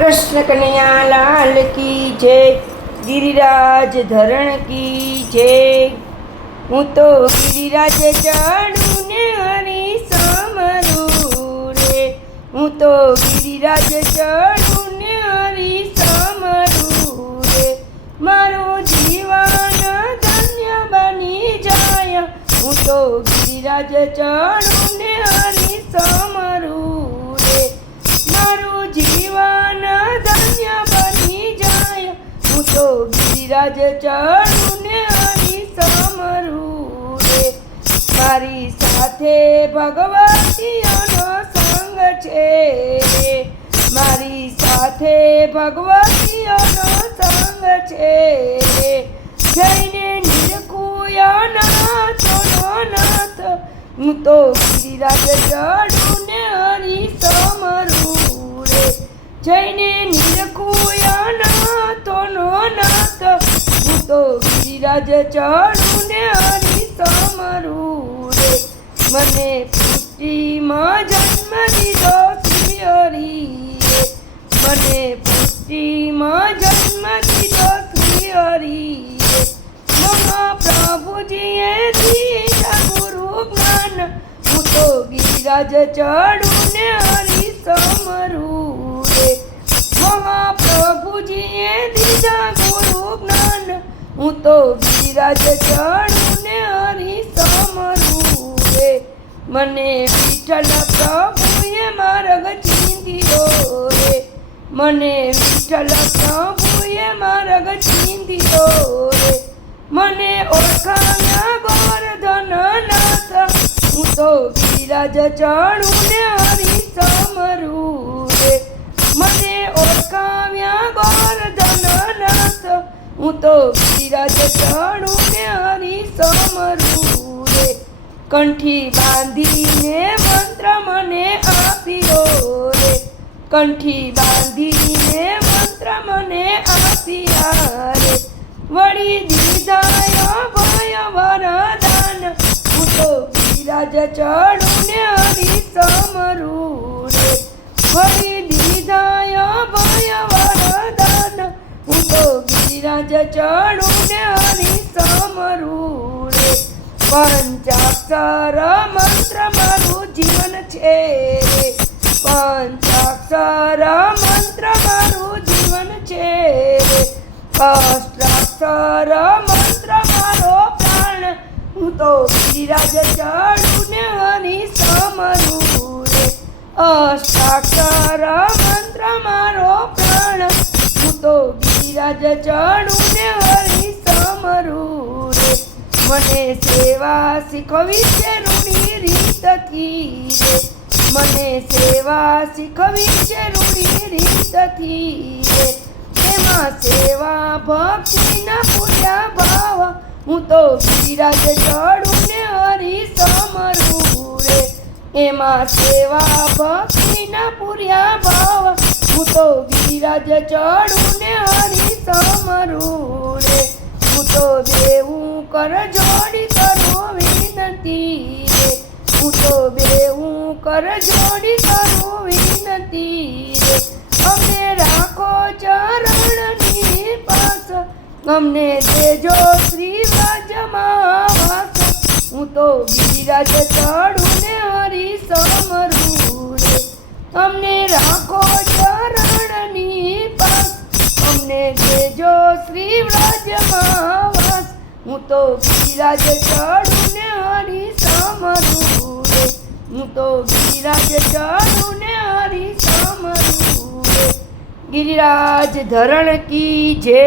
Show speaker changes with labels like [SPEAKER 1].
[SPEAKER 1] કૃષ્ણ કનૈયા લાલ કી જય, ગિરિરાજ ધરણ કી જય. હું તો ગિરિરાજ ચડું ને હરી સમરું રે હું તો ગિરિરાજ ચડું ને હરી સમરું રે મારું જીવન ધન્ય બની જાય. હું તો ગિરિરાજ ચડું ને હરી સમરું ગિરિરાજ ચડું ને હરી સમરું રે. મારી સાથે ભગવતીઓનો સંગ છે. મારી સાથે ભગવતીઓનો સંગ છે. જઈને નિરકુયાના સોનો નાથ હું તો ગિરિરાજ ચડું ગિરિરાજ ચડું ને હરી સમરું રે મને પુષ્ટિમાં જન્મ દીધો શ્રી હરી રે મને પુષ્ટિમાં જન્મ દીધો શ્રી હરી રે મહાપ્રભુજીએ દીધા ગુરુ જ્ઞાન હું તો ગિરિરાજ ચડું ને હરી સમરું રે મહાપ્રભુજીએ દીધા ગુરુ જ્ઞાન હું તો ગિરિરાજ ચડું ને હરી સમરું રે મને વિઠ્ઠલ પ્રભુએ માર્ગ ચીંધ્યો રે મને વિઠ્ઠલ પ્રભુએ માર્ગ ચીંધ્યો રે મને ઓળખાના ગોરધન નાથ હું તો ગિરિરાજ ચડું ને હરી સમરું રે મને નાથ હું તો વિરાજ ચડું ને હરી સમરું રે કંઠી બાંધીને મંત્ર મને આપ્યો રે. કંઠી બાંધીને મંત્ર મને આપ્યા રે. વળી દીધાય ભય વરદાન હું તો વિરાજ ચડું ચડું ને રે પંચાક્ષર મંત્ર મારું જીવન છે. પંચાક્ષર મંત્ર મારું જીવન છે. રે અષ્ટાક્ષર મંત્ર મારો પ્રાણ. હું તો ગિરિરાજ ચડું ને હરી સમરૂ રે અષ્ટાક્ષર ગિરિરાજ ચડું ને હરી સમરું રે મને સેવા શીખવી છે રૂઢી રીતથી રે. મને સેવા શીખવી છે રૂઢી રીતથી રે. એમાં સેવા ભક્તિના પૂર્યા ભાવ. હું તો વિરાજ ચડું ને હરી સમરું રે એમાં સેવા ભક્તિના પૂર્યા ભાવ. હું તો ગિરિરાજ ચડું ને હરી સમરું રે હું તો દેવું કર જોડી કરું વિનંતી રે. હું તો બેવું કર જોડી કરું વિનંતી રે. અમને રાખો ચરણની પાસ. અમને દેજો શ્રી વ્રજમાં હું તો ગિરિરાજ ચડું ને હરી હું તો ગિરિરાજ ચડું ને હરી સમરું હું તો ગિરિરાજ ચડું ને હરી સમરું રે ગિરિરાજ ધરણ કી જય.